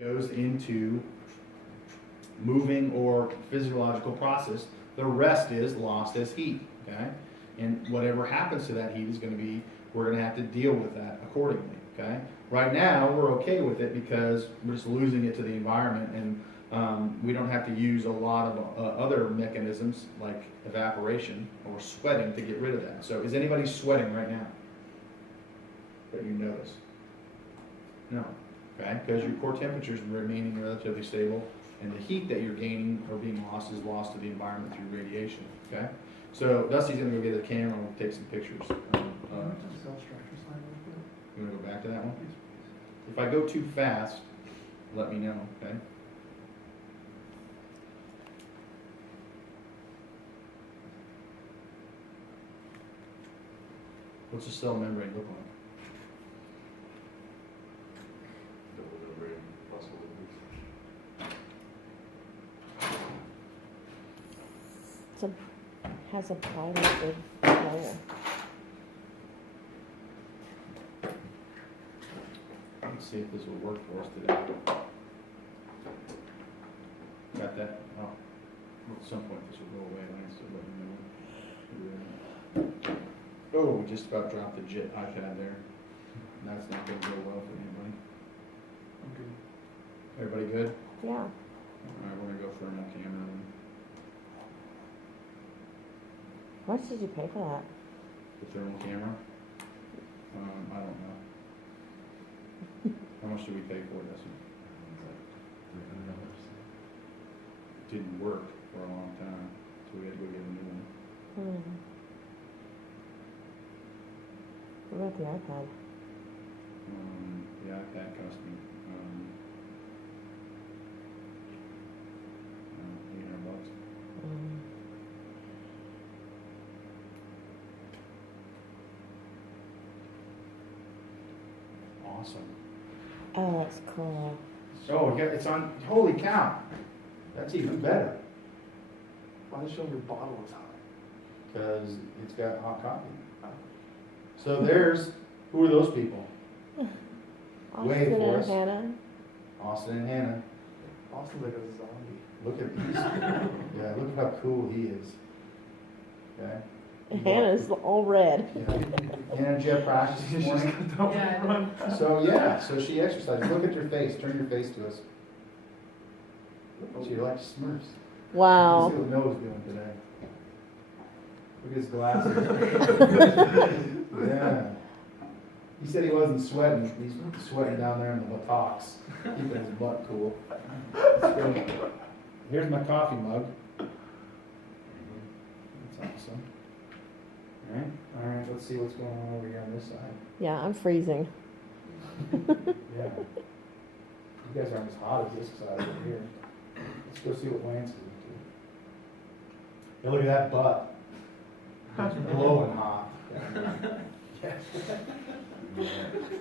goes into moving or physiological process. The rest is lost as heat, okay? And whatever happens to that heat is going to be, we're going to have to deal with that accordingly, okay? Right now, we're okay with it because we're just losing it to the environment, and we don't have to use a lot of other mechanisms like evaporation or sweating to get rid of that. So is anybody sweating right now that you notice? No, okay? Because your core temperature is remaining relatively stable, and the heat that you're gaining or being lost is lost to the environment through radiation, okay? So Dusty's gonna go get a camera and we'll take some pictures. You wanna go back to that one? If I go too fast, let me know, okay? What's the cell membrane look like? Has a bilateral layer. Let's see if this will work for us today. Got that? Oh, at some point this will go away. Lance will let me know. Oh, we just about dropped the JIT iPad there. That's not going to go well for anybody. Okay. Everybody good? Yeah. All right, we're going to go for another camera. How much did you pay for that? The thermal camera? I don't know. How much did we pay for it, Dustin? It didn't work for a long time, so we had to go get a new one. What about the iPad? The iPad cost me $800. Awesome. Oh, that's cool. Oh, it's on. Holy cow! That's even better Why does it show your bottle is hot? because it's got hot coffee. So there's who are those people? Wave Austin for and us. Hannah. Austin and Hannah. Austin's like a zombie. Look at these. Yeah, look at how cool he is. Okay. Hannah's all red. Yeah. Hannah, did you have practice this morning? Yeah. So yeah, so she exercises. Look at your face. Turn your face to us. Look at you, you're like Smurfs. Wow. Let's see what Noah's doing today. Look at his glasses. Yeah. He said he wasn't sweating. He's sweating down there in the buttocks, keeping his butt cool. Let's go. Here's my coffee mug. That's awesome. All right, let's see what's going on over here on this side. Yeah, I'm freezing. Yeah. You guys aren't as hot as this side over here. Let's go see what Lance is up to. Now look at that butt. It's glowing hot.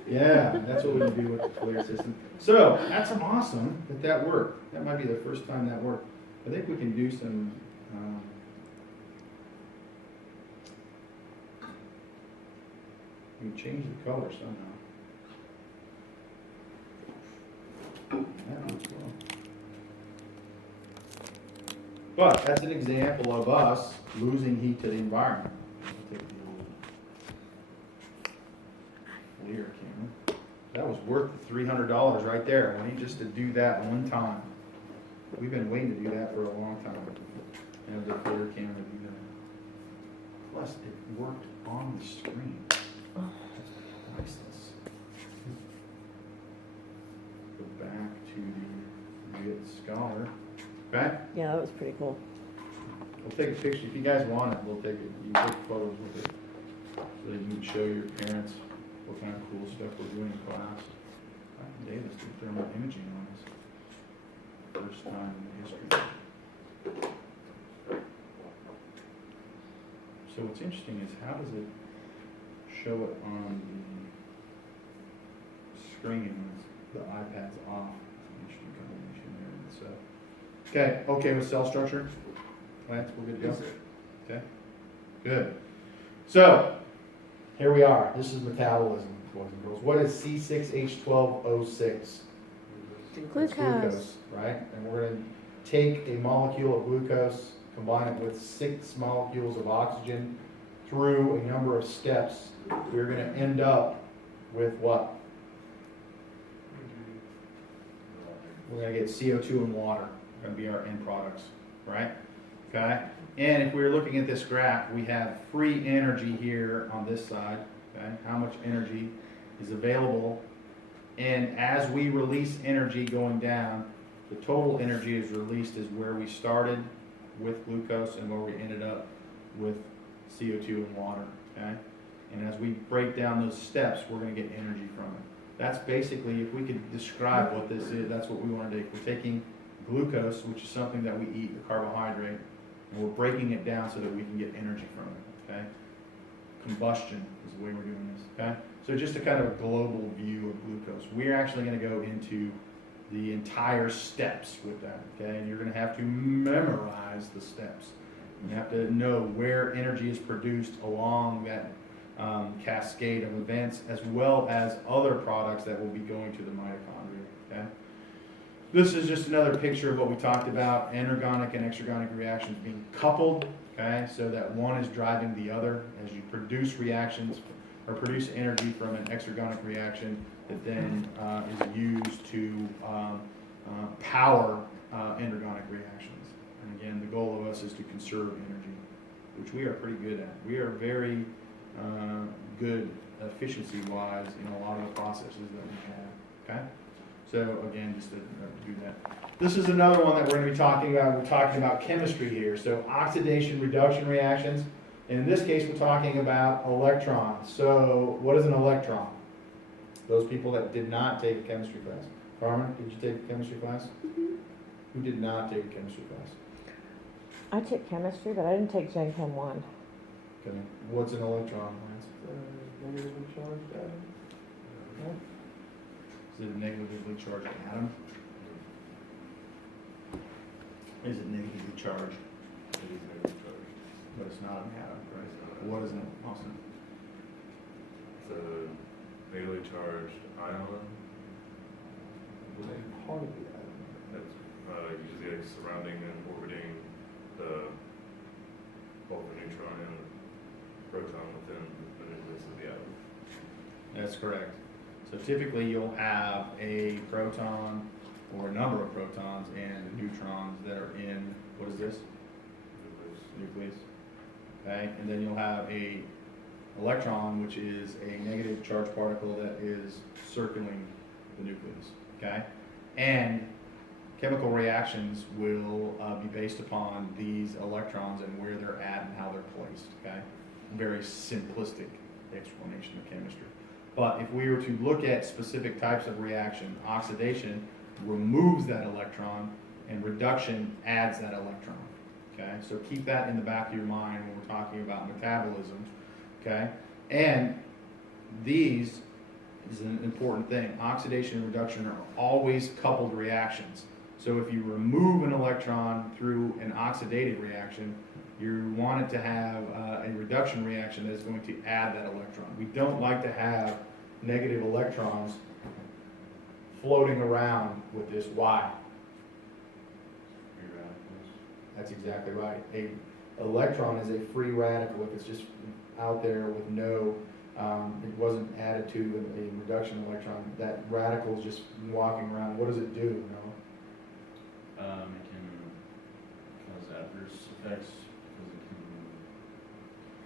Yeah, that's what we can do with the clear system. So, that's awesome that worked. That might be the first time that worked. I think we can do some, we can change the color somehow. That looks well. But that's an example of us losing heat to the environment. I'll take the old Lear camera. That was worth the $300 right there. I need just to do that one time. We've been waiting to do that for a long time. And the Lear camera do that. Plus, it worked on the screen. That's priceless. Go back to the Get Scholar. Okay? Yeah, that was pretty cool. We'll take a picture. If you guys want it, we'll take it. You can take photos with it. So that you can show your parents what kind of cool stuff we're doing in class. Davis did thermal imaging on this. First time in history. So what's interesting is how does it show it on the screen when the iPad's off? It's an interesting combination there. So, okay with cell structure? Lance, we're good to go? Okay, good. So, here we are. This is metabolism, boys and girls. What is C6H12O6? It's Glucose. right? And we're gonna take a molecule of glucose, combine it with 6 molecules of oxygen through a number of steps. We're gonna end up with what? We're gonna get CO2 and water, gonna be our end products, right? Okay? And if we're looking at this graph, we have free energy here on this side, okay? How much energy is available. And as we release energy going down, the total energy is released is where we started with glucose and where we ended up with CO2 and water, okay? And as we break down those steps, we're gonna get energy from it. That's basically, if we could describe what this is, that's what we wanna do. We're taking glucose, which is something that we eat, a carbohydrate, and we're breaking it down so that we can get energy from it, okay? Combustion is the way we're doing this, okay? So just a kind of a global view of glucose. We're actually gonna go into the entire steps with that, okay? And you're gonna have to memorize the steps. You have to know where energy is produced along that cascade of events, as well as other products that will be going to the mitochondria, okay? This is just another picture of what we talked about, anorganic and exergonic reactions being coupled, okay? So that one is driving the other as you produce reactions or produce energy from an exergonic reaction that then is used to power endergonic reactions. And again, the goal of us is to conserve energy, which we are pretty good at. We are very good efficiency-wise in a lot of the processes that we have, okay? So again, just to do that. This is another one that we're going to be talking about. We're talking about chemistry here. So oxidation reduction reactions. In this case, we're talking about electrons. So what is an electron? Those people that did not take a chemistry class. Carmen, did you take a chemistry class? Mm-hmm. Who did not take a chemistry class? I took chemistry, but I didn't take Gen Chem 1. Okay. What's an electron, Lance? Negatively charged atom. Is it a negatively charged atom? Is it negatively charged? It is negatively charged. But it's not an atom, right? It's not. What is it, Austin? It's a negatively charged ion. Part of the atom. That's usually like surrounding and orbiting both the neutron and proton within the nucleus of the atom. That's correct. So typically you'll have a proton or a number of protons and neutrons that are in, what is this? Nucleus. Okay, and then you'll have a electron, which is a negative charged particle that is circling the nucleus, okay? And chemical reactions will be based upon these electrons and where they're at and how they're placed, okay? Very simplistic explanation of chemistry. But if we were to look at specific types of reaction, oxidation removes that electron and reduction adds that electron, okay? So keep that in the back of your mind when we're talking about metabolism, okay? And these is an important thing. Oxidation and reduction are always coupled reactions. So if you remove an electron through an oxidative reaction, you want it to have a reduction reaction that is going to add that electron. We don't like to have negative electrons floating around with this. Why? Free radicals. That's exactly right. A electron is a free radical if it's just out there with no, it wasn't added to a reduction electron. That radical is just walking around. What does it do? You know? It can cause adverse effects because it can.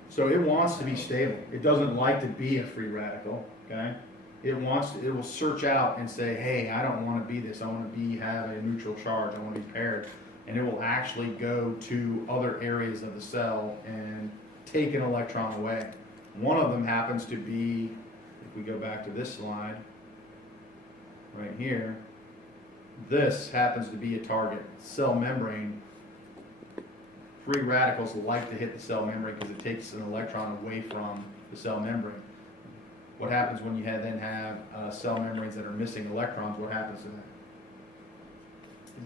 So it wants to be stable. It doesn't like to be a free radical, okay? It will search out and say, hey, I don't want to be this. I want to have a neutral charge. I want to be paired. And it will actually go to other areas of the cell and take an electron away. One of them happens to be, if we go back to this slide, right here, this happens to be a target, cell membrane. Free radicals like to hit the cell membrane because it takes an electron away from the cell membrane. What happens when you then have cell membranes that are missing electrons? What happens to that?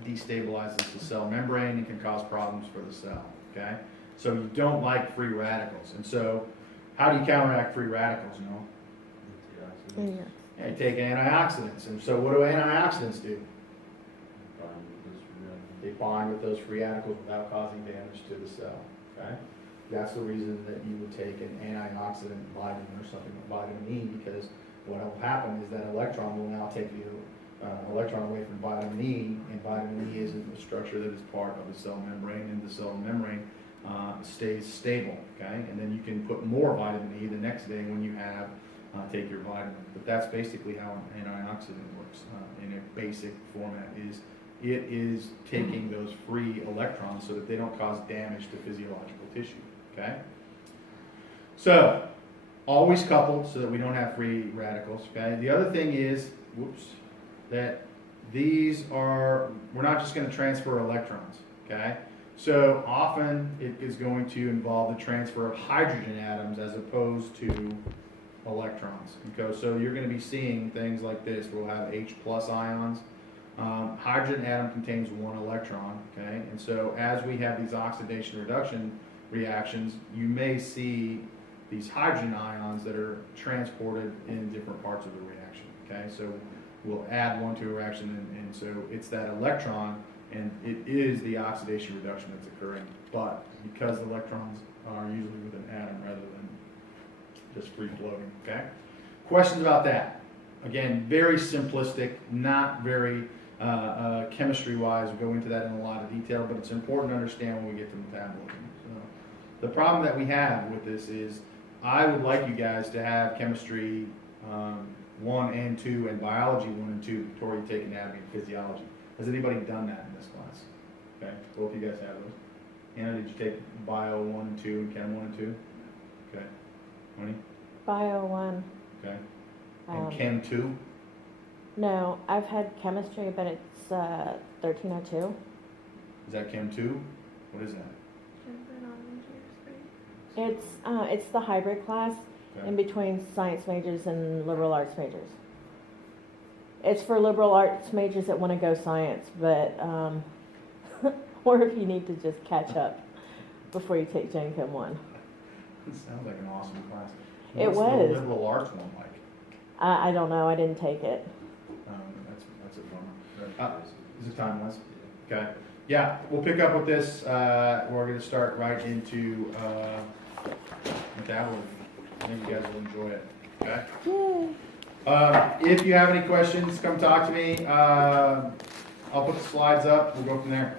It destabilizes the cell membrane and can cause problems for the cell, okay? So you don't like free radicals. And so how do you counteract free radicals, Yeah. Yeah, you take antioxidants. And so what do antioxidants do? Bind with this radical. They bind with those free radicals without causing damage to the cell, okay? That's the reason that you would take an antioxidant vitamin or something like vitamin E, because what will happen is that electron will now take the electron away from vitamin E, and vitamin E isn't a structure that is part of the cell membrane, and the cell membrane stays stable, okay? And then you can put more vitamin E the next day when you have take your vitamin. But that's basically how an antioxidant works in a basic format. It is taking those free electrons so that they don't cause damage to physiological tissue, okay? So, always coupled so that we don't have free radicals, okay? The other thing is, that these are, we're not just going to transfer electrons, okay? So often it is going to involve the transfer of hydrogen atoms as opposed to electrons. Okay? So you're going to be seeing things like this. We'll have H plus ions. Hydrogen atom contains one electron, okay? And so as we have these oxidation reduction reactions, you may see these hydrogen ions that are transported in different parts of the reaction, okay? So we'll add one to a reaction, and so it's that electron, and it is the oxidation reduction that's occurring. But because the electrons are usually with an atom rather than just free floating, okay? Questions about that? Again, very simplistic, not very chemistry-wise. We'll go into that in a lot of detail, but it's important to understand when we get to metabolism. So, the problem that we have with this is I would like you guys to have chemistry 1 and 2 and biology 1 and 2 before you take anatomy and physiology. Has anybody done that in this class? Okay, both of you guys have those. Anna, did you take bio 1 and 2 and chem 1 and 2? Okay. Money? Bio 1. Okay. And chem 2? No, I've had chemistry, but it's 1302. Is that chem 2? What is that? It's the hybrid class Okay. in between science majors and liberal arts majors. It's for liberal arts majors that want to go science, but or if you need to just catch up before you take Gen Chem 1. It sounds like an awesome class. It What's was. the liberal arts one like? I don't know. I didn't take it. That's a bummer. Is it time, Wes? Okay. Yeah, we'll pick up with this. We're going to start right into metabolism. I think you guys will enjoy it. Okay. Yay. If you have any questions, come talk to me. I'll put the slides up. We'll go from there.